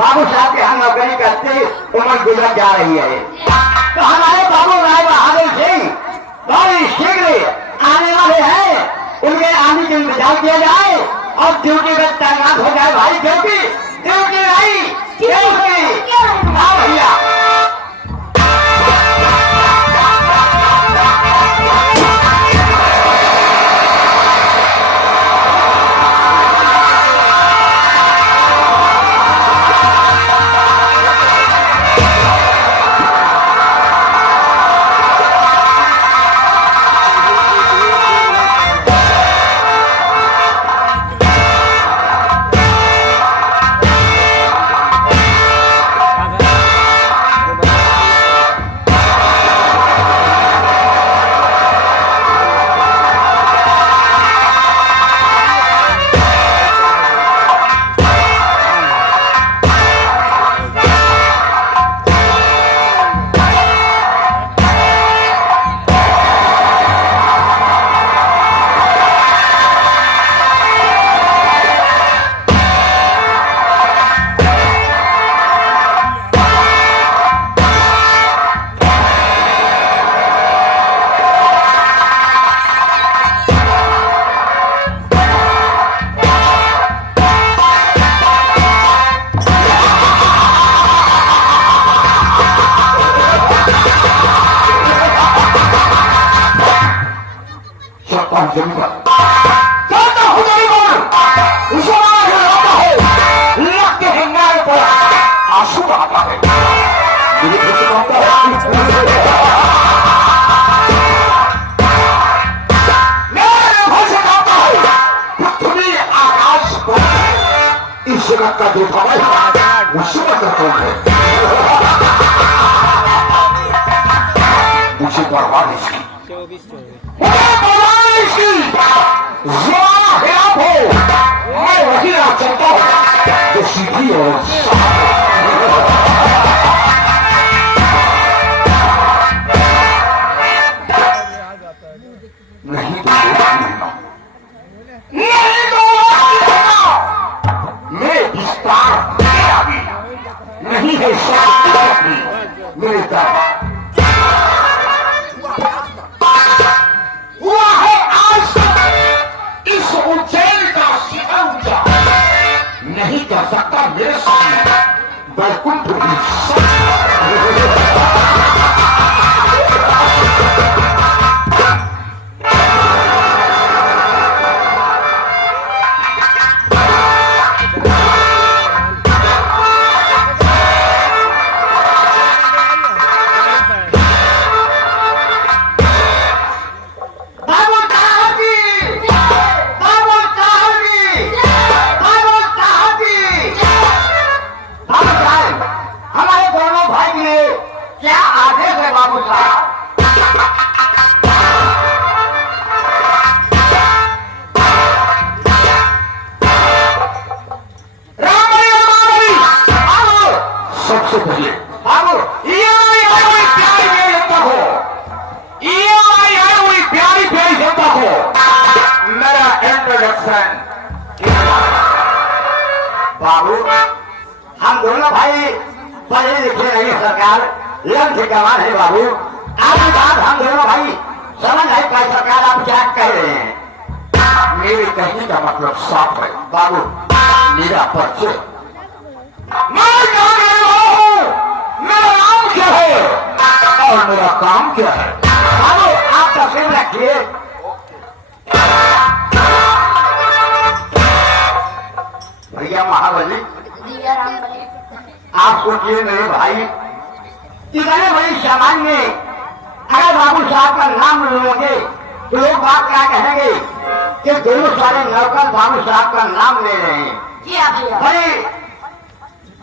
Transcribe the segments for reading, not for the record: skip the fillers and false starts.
बाबू साहब के यहाँ नौकरी करते उम्र गुजर जा रही है। तो हमारे बाबू राय बहादुर सिंह बड़ी शीघ्र आने वाले हैं, उनके आने का इंतजार किया जाए और ड्यूटी में तैनात हो जाए भाई। ड्यूटी ड्यूटी नहीं ड्यूटी। हाँ भैया का जो मुझसे मुझे बर्बाद इसकी मैं वही राह चलता हूँ जो सीधी और नहीं नहीं है मेरे हुआ है आज इस उज्जैन का शिखर ऊंचा नहीं कर सकता मेरे सामने बैकुंठ बाबू हम दोनों भाई पढ़े लिखे नहीं सरकार लंच गवान है बाबू। आपकी बात हम दोनों भाई समझ है पर सरकार आप क्या कह रहे हैं? मेरे कहने का मतलब साफ है बाबू, मेरा परिचय मैं क्या कह रहा हूँ, मेरा नाम क्या है और मेरा काम क्या है। बाबू आप तस्वीर रखिए। भैया महाबली आप सोचिए मेरे भाई इतने बड़ी सामान में अगर बाबू साहब का नाम लोगे तो लोग बात क्या कहेंगे कि दोनों सारे नौकर बाबू साहब का नाम ले रहे हैं। बड़ी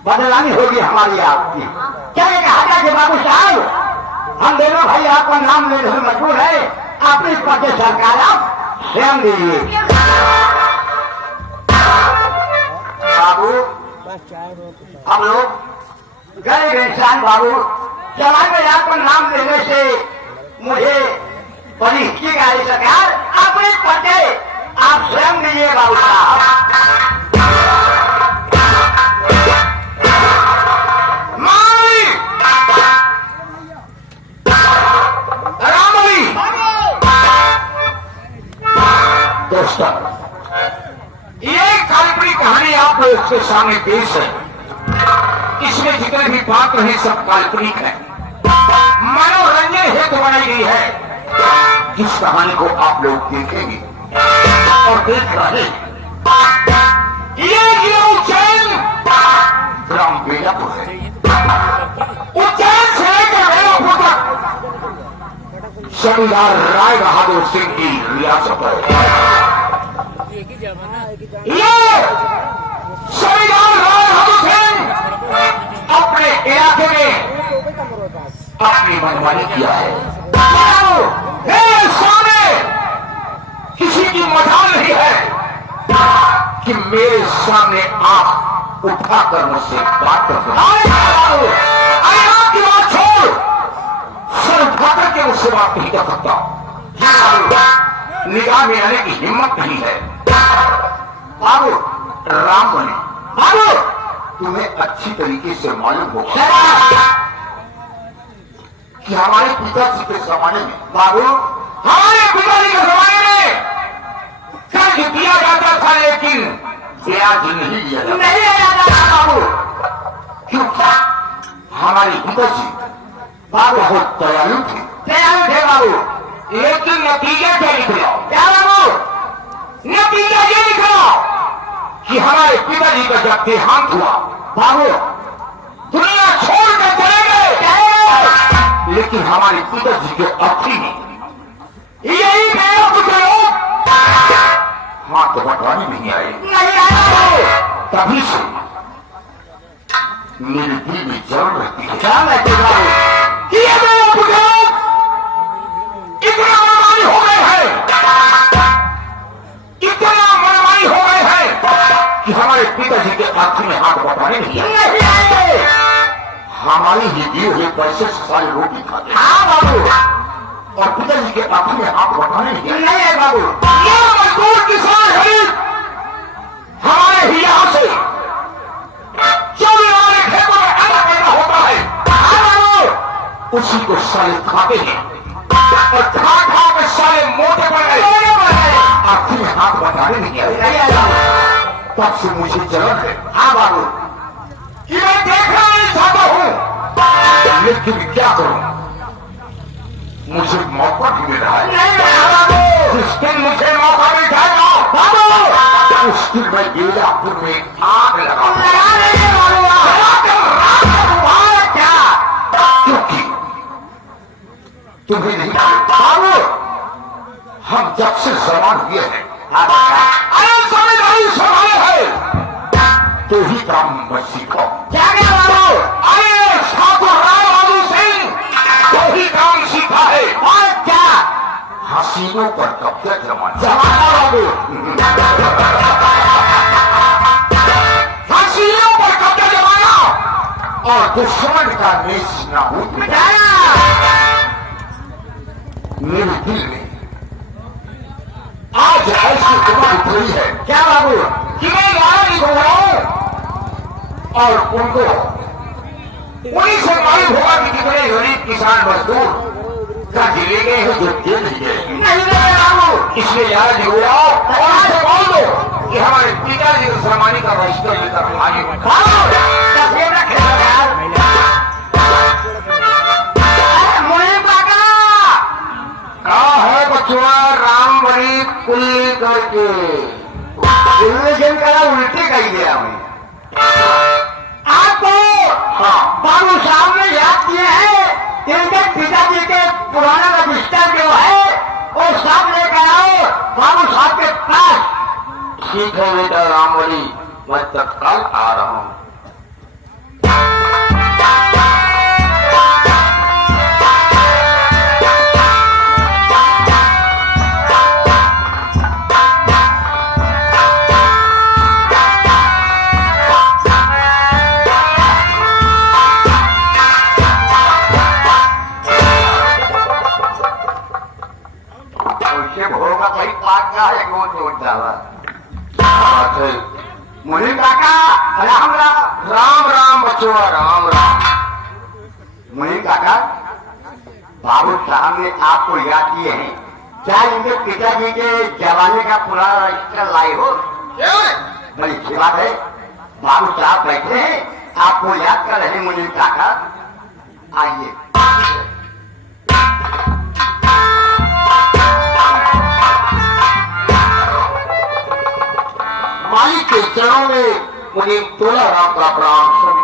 बदनामी होगी हमारी आपकी। क्या कहा जाए कि बाबू साहब हम दोनों भाई आपका नाम लेने में मजबूर है, अपनी पद सरकार आप स्वयं दीजिए। बाबू हम लोग गरीब इंसान बाबू समाज में आपका नाम लेने से मुझे बड़ी हिचकी आई सरकार, अपने पते आप स्वयं दीजिए बाबू साहब। ये काल्पनिक कहानी आप लोग के सामने पेश है। इसमें जितने भी पात्र हैं सब काल्पनिक है, मनोरंजन हेतु बनाई गई है। इस कहानी को आप लोग देखेंगे और देख रहे हैं। ये उज्जैन ग्राम बेलापुर है। उज्जैन से लेकर बेलापुर तक जमींदार राय बहादुर सिंह की रियासत है। ये जमींदार राय बहादुर सिंह अपने इलाके में अपनी मनमानी किया है। सामने किसी की मजाल नहीं है कि मेरे सामने आप उठाकर मुझसे बात कर आपकी बात छोड़, सर उठाकर के मुझसे बात नहीं कर सकता। निगाह में आने की हिम्मत नहीं है। बाबू राम बने, बाबू तुम्हें अच्छी तरीके से मालूम होगा कि हमारे पिताजी के जमाने में, बाबू हमारे पिताजी के जमाने में कर्ज दिया जाता था लेकिन ब्याज नहीं लिया जाता बाबू। क्योंकि हमारे पिताजी बाबू बहुत दयालु थे बाबू। लेकिन नतीजा क्या निकला? क्या बाबू? नतीजा ये निकला कि हमारे पिताजी का जब देहांत हुआ बाबू दुनिया छोड़कर चले गए, लेकिन हमारे पिताजी के अर्थी में यही मेरा कुछ लोग हाथ बटवाने नहीं आए। तभी से मेरे दिल में जलन रहती है। क्या रहती है कि ये मेरा कुछ लोग इतना मनमानी हो गए हैं, इतना मनमानी हो गए हैं कि हमारे पिताजी के अर्थी में हाथ बटवाने नहीं आए। हमारी ही दिए हुए पैसे से सारे रोटी खाते। हाँ बाबू। और पिताजी के अर्थी में हाथ बटवाने नहीं है बाबू। ये मजदूर किसान खरीद हमारे ही यहां से जब हमारे खेतों में अन्न पैदा होता है, हाँ बाबू, उसी को साले खाते हैं और खा खा के साले मोटे पड़ गए। अर्थी में हाथ बटवाने नहीं है। तब से मुझे जलन है। हाँ बाबू कि मैं देखना नहीं चाहता हूं, लेकिन क्या करूं, मुझे मौका भी मिल रहा है। जिस दिन मुझे मौका मिल जाएगा बाबू, उस दिन मैं बेलापुर में आग लगाऊंगा। क्योंकि तुम्हें नहीं बाबू, हम जब से जवान हुए हैं समझदारी संभाले है तो ही काम मत सीखो। क्या क्या बाबू? अरे ठाकुर राय बहादुर सिंह तो ही काम सीखा है। और क्या? हसीनों पर कब्जा जमाना बाबू। हसीनों पर कब्जा जमाना और दुश्मन का नेश नाबूद मिटाना। मेरे दिल में आज ऐसी उम्र उतरी है। क्या बाबू? कि मैं गाना लिखूं और उनको उन्हीं से मालूम होगा कि कितने गरीब किसान मजदूर का जिले गए हैं जो दे नहीं गए। नहीं बाबू, इसलिए याद हो जाओ और उनसे बोल दो कि हमारे पिताजी की सरमानी का रिश्ता लेकर आगे कहा है बचुआ राम बड़ी कुल्ली करके करा उल्टे कही गया हमें। आपको हाँ बाबू साहब ने याद किए हैं इनके पिताजी के पुराना रजिस्टर जो है वो सब लेकर आओ बाबू साहब के पास। ठीक है बेटा रामवली, मैं तत्काल आ रहा हूँ। मुनि काका राम राम राम राम बचुआ राम राम। मुनि काका बाबू साहब ने आपको याद किए हैं, क्या इनके पिताजी के जमाने का पुराना रजिस्टर लाए हो? बड़ी अच्छी बात है। बाबू साहब बैठे हैं, आपको याद कर रहे मुनीम काका। आइए। मालिक के चरणों में मुनीम तोला राम का प्रणाम।